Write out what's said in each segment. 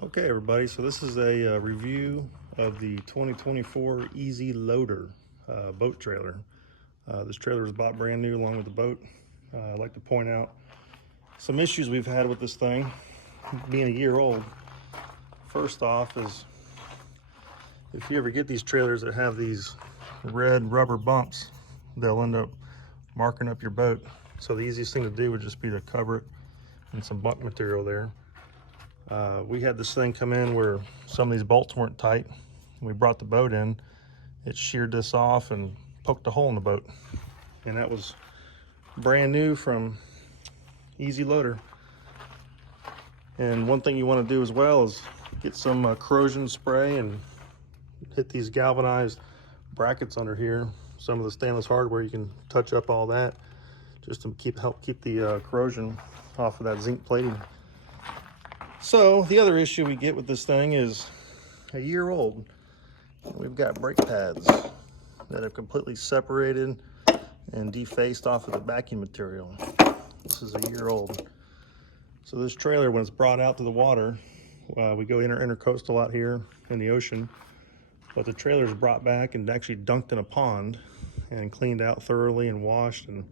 Okay, everybody, so this is a review of the 2024 EZLOADER boat trailer. This trailer was bought brand new along with the boat. I'd like to point out some issues we've had with this thing being a year old. First off is, if you ever get these trailers that have these red rubber bumps, they'll end up marking up your boat. So the easiest thing to do would just be to cover it in some bunk material there. We had this thing come in where some of these bolts weren't tight. We brought the boat in, it sheared this off and poked a hole in the boat. And that was brand new from EZLOADER. And one thing you want to do as well is get some corrosion spray and hit these galvanized brackets under here. Some of the stainless hardware, you can touch up all that just to help keep the corrosion off of that zinc plating. So the other issue we get with this thing is a year old. We've got brake pads that have completely separated and defaced off of the backing material. This is a year old. So this trailer, when it's brought out to the water, we go intercoastal out here in the ocean, but the trailer is brought back and actually dunked in a pond and cleaned out thoroughly and washed and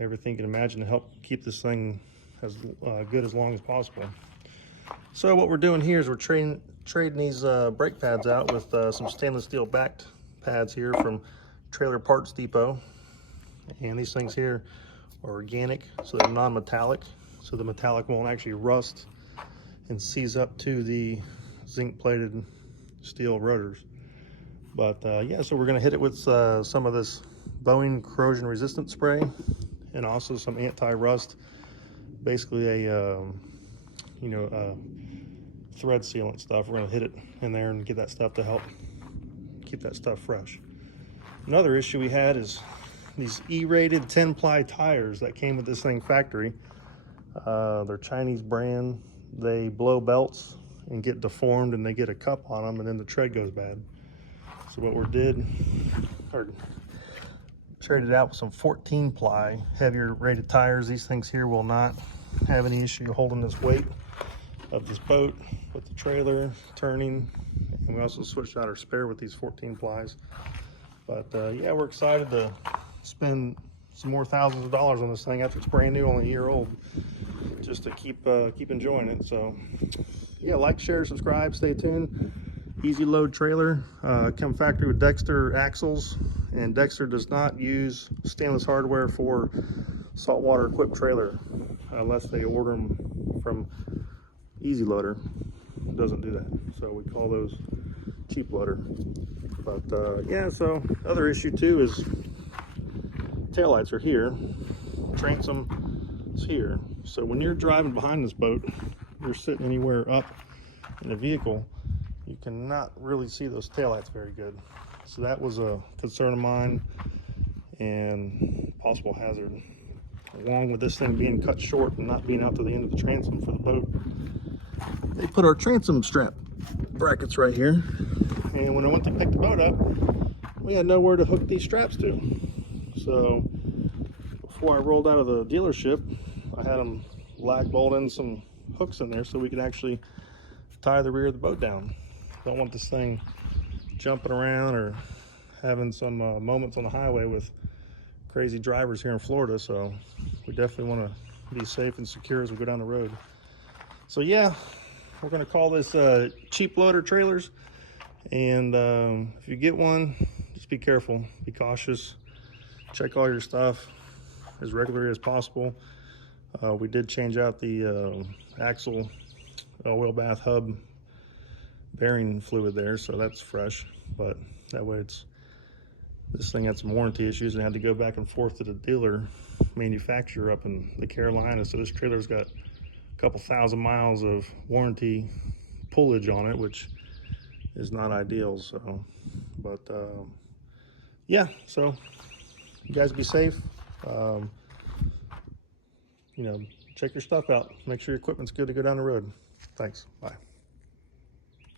everything you can imagine to help keep this thing as good as long as possible. So what we're doing here is we're trading these brake pads out with some stainless steel backed pads here from Trailer Parts Depot. And these things here are organic, so they're non-metallic, so the metallic won't actually rust and seize up to the zinc plated steel rotors. But yeah, so we're going to hit it with some of this Boeing corrosion resistant spray and also some anti-rust, basically a thread sealant stuff. We're going to hit it in there and get that stuff to help keep that stuff fresh. Another issue we had is these E-rated 10-ply tires that came with this thing factory. They're Chinese brand. They blow belts and get deformed and they get a cup on them and then the tread goes bad. So what we did, traded out with some 14-ply heavier rated tires. These things here will not have any issue holding this weight of this boat with the trailer turning. And we also switched out our spare with these 14 plies. But yeah, we're excited to spend some more thousands of dollars on this thing after it's brand new, only a year old, just to keep enjoying it. So yeah, like, share, subscribe, stay tuned. EZLOADER trailer, come factory with Dexter axles, and Dexter does not use stainless hardware for saltwater equipped trailer unless they order them from EZLOADER. Doesn't do that, so we call those cheap loader. But yeah, so other issue too is taillights are here, transom is here. So when you're driving behind this boat, you're sitting anywhere up in the vehicle, you cannot really see those taillights very good. So that was a concern of mine and possible hazard, along with this thing being cut short and not being out to the end of the transom for the boat. They put our transom strap brackets right here, and when I went to pick the boat up, we had nowhere to hook these straps to. So before I rolled out of the dealership, I had them lag bolt in some hooks in there so we could actually tie the rear of the boat down. Don't want this thing jumping around or having some moments on the highway with crazy drivers here in Florida, so we definitely want to be safe and secure as we go down the road. So yeah, we're going to call this cheap loader trailers, and if you get one, just be careful, be cautious, check all your stuff as regularly as possible. We did change out the axle oil bath hub bearing fluid there, so that's fresh, but that way this thing had some warranty issues and had to go back and forth to the dealer manufacturer up in the Carolinas. So this trailer's got a couple thousand miles of warranty pullage on it, which is not ideal. So, but yeah, so you guys be safe. Check your stuff out, make sure your equipment's good to go down the road. Thanks, bye.